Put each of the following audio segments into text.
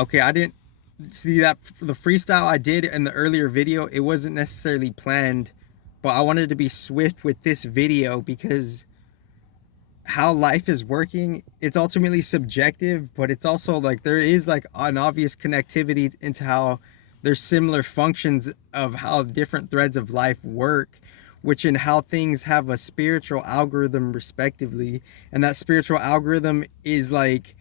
Okay, I didn't see that the freestyle I did in the earlier video. It wasn't necessarily planned, but I wanted to be swift with this video because how life is working, it's ultimately subjective, but it's also like there is like an obvious connectivity into how there's similar functions of how different threads of life work, which in how things have a spiritual algorithm respectively. And that spiritual algorithm is like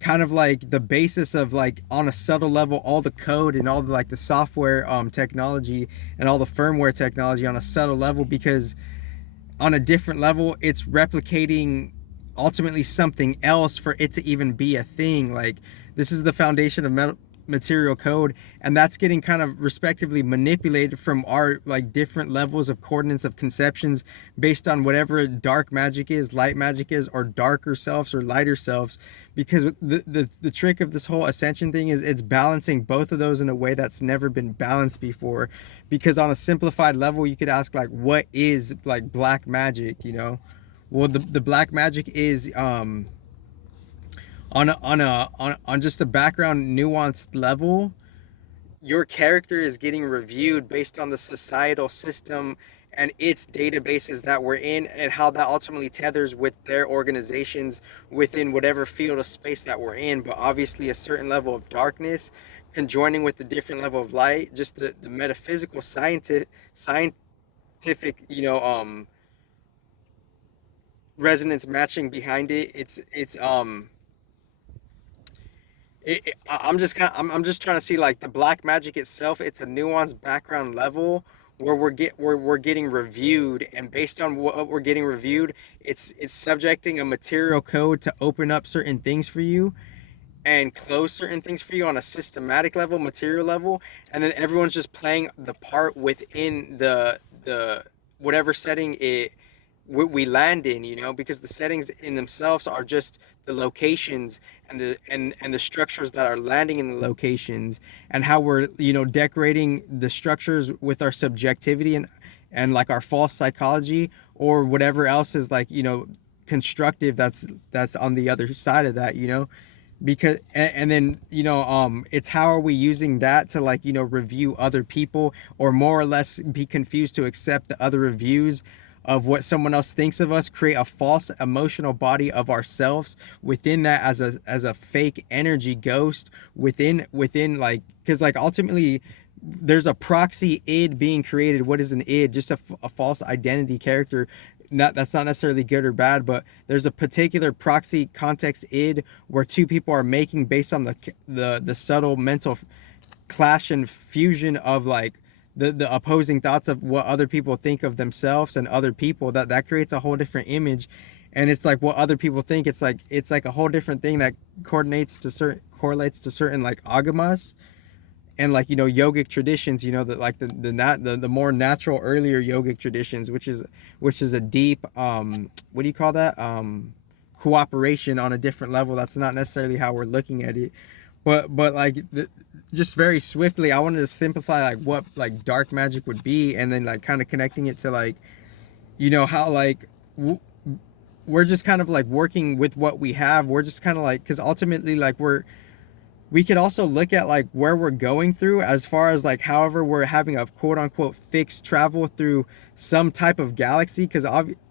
kind of like the basis of like on a subtle level all the code and all the like the software technology and all the firmware technology on a subtle level, because on a different level it's replicating ultimately something else for it to even be a thing. Like this is the foundation of material code, and that's getting kind of respectively manipulated from our like different levels of coordinates of conceptions based on whatever dark magic is, light magic is, or darker selves or lighter selves. Because the trick of this whole ascension thing is it's balancing both of those in a way that's never been balanced before. Because on a simplified level you could ask like, what is like black magic, you know? Well, the black magic is on just a background nuanced level, your character is getting reviewed based on the societal system and its databases that we're in, and how that ultimately tethers with their organizations within whatever field of space that we're in. But obviously a certain level of darkness conjoining with a different level of light, just the metaphysical scientific resonance matching behind it. I'm just I'm just trying to see like the black magic itself. It's a nuanced background level where we're getting reviewed, and based on what we're getting reviewed, it's subjecting a material code to open up certain things for you and close certain things for you on a systematic level, material level, and then everyone's just playing the part within the whatever setting we land in, you know, because the settings in themselves are just the locations and the structures that are landing in the locations, and how we're, you know, decorating the structures with our subjectivity and like our false psychology or whatever else is like, you know, constructive that's on the other side of that, you know. Because and then, you know, it's how are we using that to like, you know, review other people, or more or less be confused to accept the other reviews of what someone else thinks of us, create a false emotional body of ourselves within that as a fake energy ghost within like, because like ultimately there's a proxy id being created. What is an id? Just a false identity character. Not, that's not necessarily good or bad, but there's a particular proxy context id where two people are making based on the subtle mental clash and fusion of like the opposing thoughts of what other people think of themselves and other people. That creates a whole different image. And it's like what other people think, it's like a whole different thing that correlates to certain like agamas and like, you know, yogic traditions, you know, that like the more natural earlier yogic traditions, which is a deep what do you call that, cooperation on a different level. That's not necessarily how we're looking at it. But like just very swiftly, I wanted to simplify like what like dark magic would be, and then like kind of connecting it to like, you know, how like we're just kind of like working with what we have. We're just kind of like, because ultimately like we could also look at like where we're going through, as far as like however we're having a quote unquote fixed travel through some type of galaxy. Because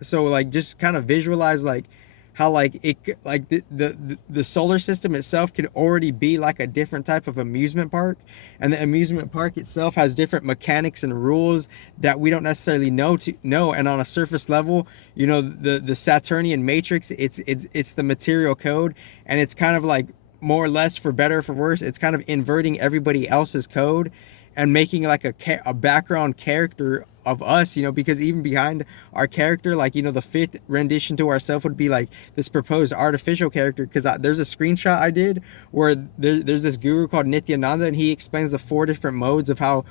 so like just kind of visualize like how like it like the solar system itself could already be like a different type of amusement park, and the amusement park itself has different mechanics and rules that we don't necessarily know. And on a surface level, you know, the Saturnian matrix, it's the material code, and it's kind of like more or less, for better or for worse, it's kind of inverting everybody else's code and making like a background character of us, you know. Because even behind our character, like, you know, the fifth rendition to ourself would be like this proposed artificial character. Because there's a screenshot I did where there's this guru called Nityananda, and he explains the four different modes of how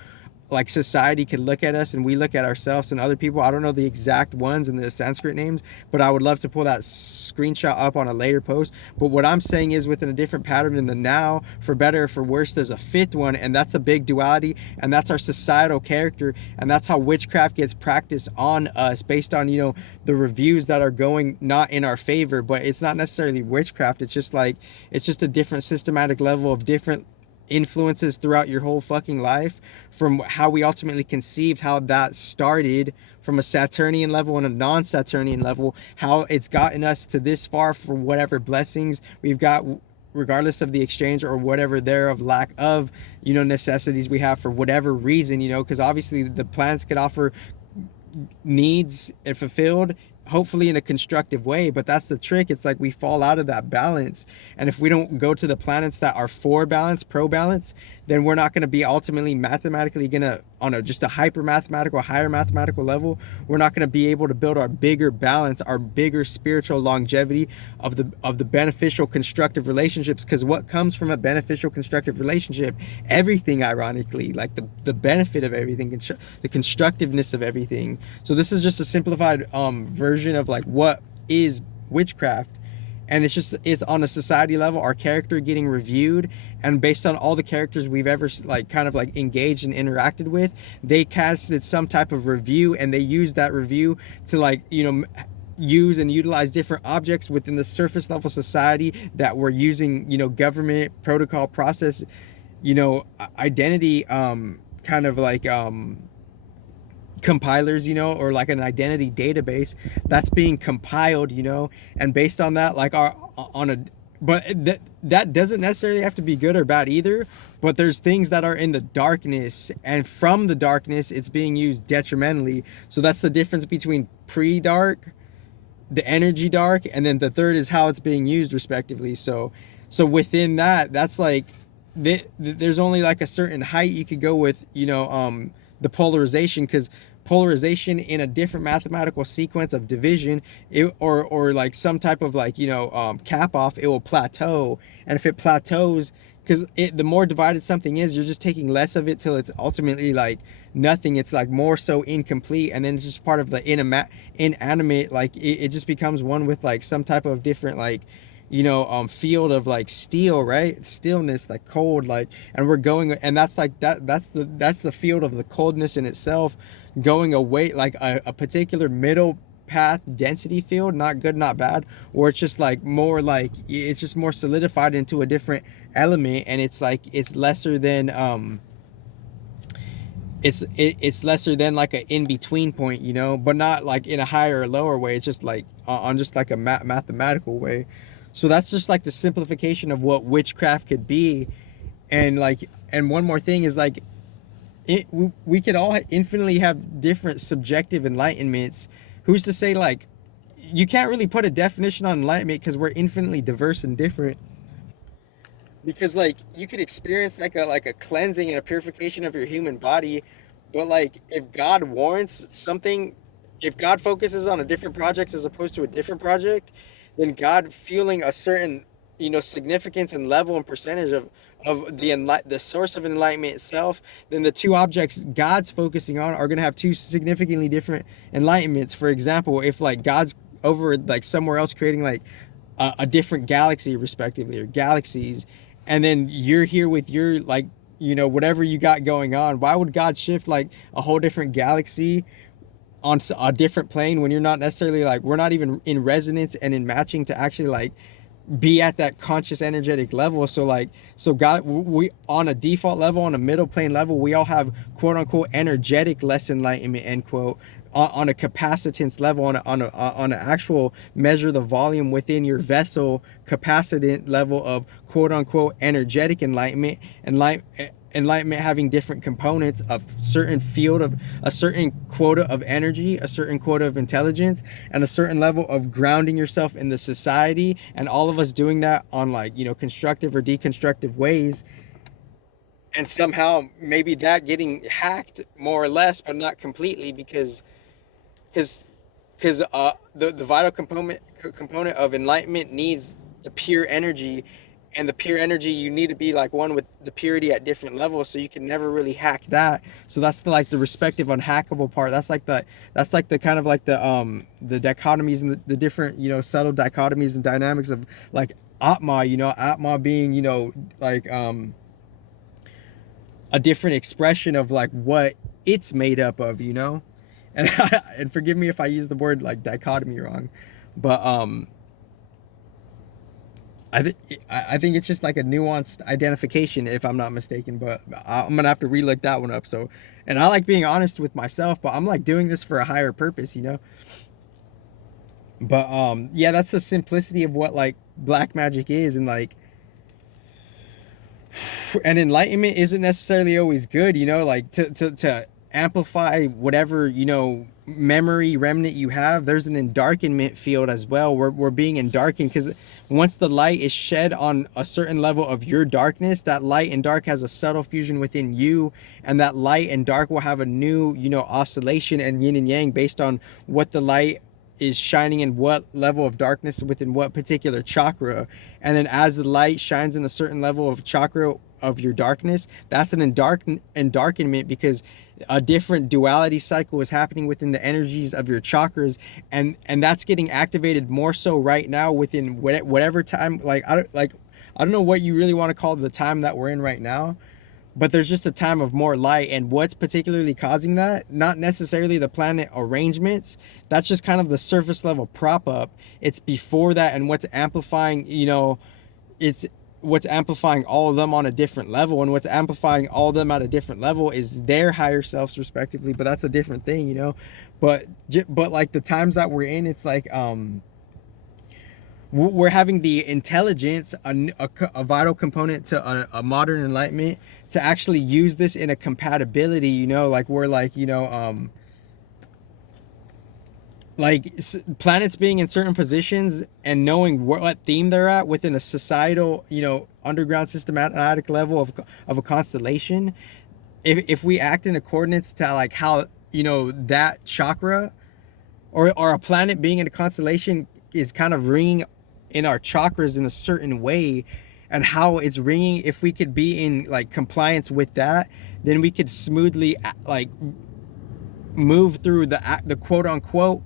like society could look at us and we look at ourselves and other people. I don't know the exact ones and the Sanskrit names, but I would love to pull that screenshot up on a later post. But what I'm saying is, within a different pattern in the now, for better or for worse, there's a fifth one, and that's a big duality, and that's our societal character, and that's how witchcraft gets practiced on us based on, you know, the reviews that are going not in our favor. But it's not necessarily witchcraft. It's just like, it's just a different systematic level of different influences throughout your whole fucking life, from how we ultimately conceived how that started from a Saturnian level and a non-Saturnian level, how it's gotten us to this far for whatever blessings we've got, regardless of the exchange or whatever there of lack of, you know, necessities we have for whatever reason, you know, because obviously the planets could offer needs and fulfilled, hopefully in a constructive way, but that's the trick. It's like we fall out of that balance, and if we don't go to the planets that are for balance, pro balance, then we're not going to be ultimately mathematically gonna, on a just a hyper mathematical, higher mathematical level, we're not going to be able to build our bigger balance, our bigger spiritual longevity of the beneficial constructive relationships. Because what comes from a beneficial constructive relationship? Everything, ironically, like the benefit of everything, the constructiveness of everything. So this is just a simplified version of like what is witchcraft, and it's on a society level, our character getting reviewed, and based on all the characters we've ever like kind of like engaged and interacted with, they casted some type of review, and they used that review to, like, you know, use and utilize different objects within the surface level society that we're using, you know, government protocol process, you know, identity kind of like compilers, you know, or like an identity database that's being compiled, you know, and based on that, like our on a, but that doesn't necessarily have to be good or bad either, but there's things that are in the darkness, and from the darkness it's being used detrimentally. So that's the difference between pre-dark, the energy dark, and then the third is how it's being used respectively. So within that, that's like there's only like a certain height you could go with, you know, the polarization, because polarization in a different mathematical sequence of division, or like some type of, like, you know, cap off, it will plateau. And if it plateaus, because the more divided something is, you're just taking less of it till it's ultimately like nothing. It's like more so incomplete, and then it's just part of the inanimate, like it just becomes one with like some type of different, like, you know, field of like steel, right? Stillness, like cold, like, and we're going, and that's like that's the field of the coldness in itself, going away, like a particular middle path density field, not good, not bad, or it's just like more like, it's just more solidified into a different element, and it's like it's lesser than it's lesser than like an in-between point, you know, but not like in a higher or lower way. It's just like on just like a mathematical way. So that's just like the simplification of what witchcraft could be. And like, and one more thing is like, we could all infinitely have different subjective enlightenments. Who's to say, like, you can't really put a definition on enlightenment because we're infinitely diverse and different. Because like you could experience like a cleansing and a purification of your human body, but like if God warrants something, if God focuses on a different project as opposed to a different project, then God feeling a certain, you know, significance and level and percentage of the source of enlightenment itself, then the two objects God's focusing on are going to have two significantly different enlightenments. For example, if like God's over like somewhere else creating like a different galaxy respectively, or galaxies, and then you're here with your, like, you know, whatever you got going on, why would God shift like a whole different galaxy on a different plane when you're not necessarily, like, we're not even in resonance and in matching to actually like be at that conscious energetic level? So like, so God, we on a default level, on a middle plane level, we all have quote unquote energetic less enlightenment, end quote, on a capacitance level, on an actual measure the volume within your vessel capacitant level of quote unquote energetic enlightenment. Enlightenment having different components of certain field of a certain quota of energy, a certain quota of intelligence, and a certain level of grounding yourself in the society, and all of us doing that on, like, you know, constructive or deconstructive ways, and somehow maybe that getting hacked more or less, but not completely, because the vital component of enlightenment needs the pure energy, and the pure energy, you need to be like one with the purity at different levels, so you can never really hack that. So that's the like the respective unhackable part. That's like the kind of like the dichotomies and the different, you know, subtle dichotomies and dynamics of like Atma, you know, Atma being, you know, like a different expression of like what it's made up of, you know. And and forgive me if I use the word like dichotomy wrong, but I think it's just like a nuanced identification, if I'm not mistaken. But I'm gonna have to relook that one up. So, and I like being honest with myself, but I'm like doing this for a higher purpose, you know. But yeah, that's the simplicity of what like black magic is, and like, and enlightenment isn't necessarily always good, you know. Like to amplify whatever, you know, memory remnant you have, there's an endarkenment field as well. We're being endarkened because once the light is shed on a certain level of your darkness, that light and dark has a subtle fusion within you, and that light and dark will have a new, you know, oscillation and yin and yang based on what the light is shining in what level of darkness within what particular chakra. And then as the light shines in a certain level of chakra of your darkness, that's an endarkenment, because a different duality cycle is happening within the energies of your chakras, and that's getting activated more so right now within whatever time. I don't know what you really want to call the time that we're in right now, but there's just a time of more light. And what's particularly causing that, not necessarily the planet arrangements, that's just kind of the surface level prop up. It's before that, and what's amplifying, you know, it's what's amplifying all of them on a different level, and what's amplifying all of them at a different level is their higher selves respectively. But that's a different thing, you know. But like the times that we're in, it's like we're having the intelligence, a vital component to a modern enlightenment, to actually use this in a compatibility, you know. Like we're like, you know, like planets being in certain positions and knowing what theme they're at within a societal, you know, underground systematic level of a constellation. If we act in accordance to like how, you know, that chakra or a planet being in a constellation is kind of ringing in our chakras in a certain way, and how it's ringing, if we could be in like compliance with that, then we could smoothly like move through the quote unquote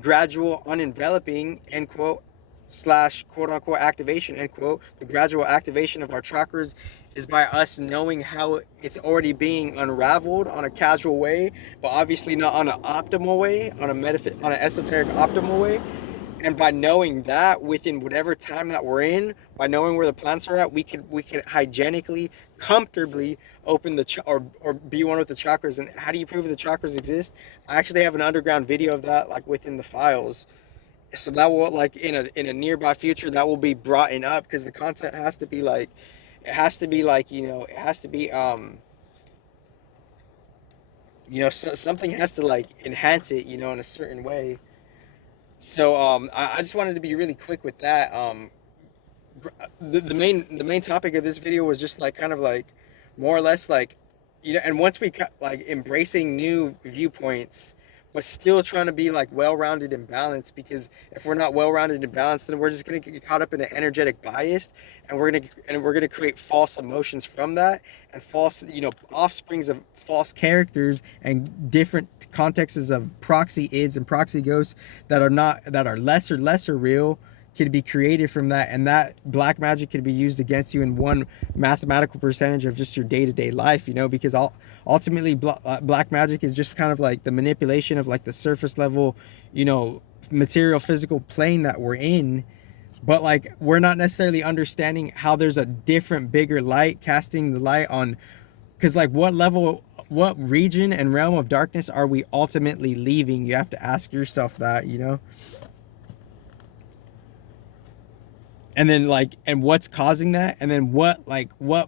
gradual unenveloping, end quote, slash quote unquote activation, end quote. The gradual activation of our chakras is by us knowing how it's already being unraveled on a casual way, but obviously not on an optimal way, on an esoteric optimal way. And by knowing that within whatever time that we're in, by knowing where the planets are at, we can hygienically, comfortably open or be one with the chakras. And how do you prove the chakras exist? I actually have an underground video of that, like within the files. So that will, like in a nearby future, that will be brought in up, because the content has to be like, it has to be like, you know, it has to be you know, something has to like enhance it, you know, in a certain way. So I just wanted to be really quick with that. The main topic of this video was just like kind of like more or less like, you know, and once we like embracing new viewpoints, but still trying to be like well-rounded and balanced, because if we're not well-rounded and balanced, then we're just gonna get caught up in an energetic bias, and we're gonna create false emotions from that, and false, you know, offsprings of false characters and different contexts of proxy ids and proxy ghosts that are lesser real, could be created from that. And that black magic could be used against you in one mathematical percentage of just your day-to-day life, you know, because ultimately black magic is just kind of like the manipulation of like the surface level, you know, material physical plane that we're in. But like we're not necessarily understanding how there's a different bigger light casting the light on, because like what region and realm of darkness are we ultimately leaving? You have to ask yourself that, you know. And then like, and what's causing that, and then what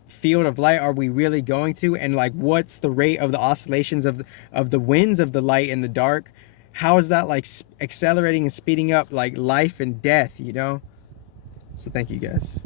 field of light are we really going to, and like what's the rate of the oscillations of the winds of the light and the dark? How is that like accelerating and speeding up like life and death, you know? So thank you guys.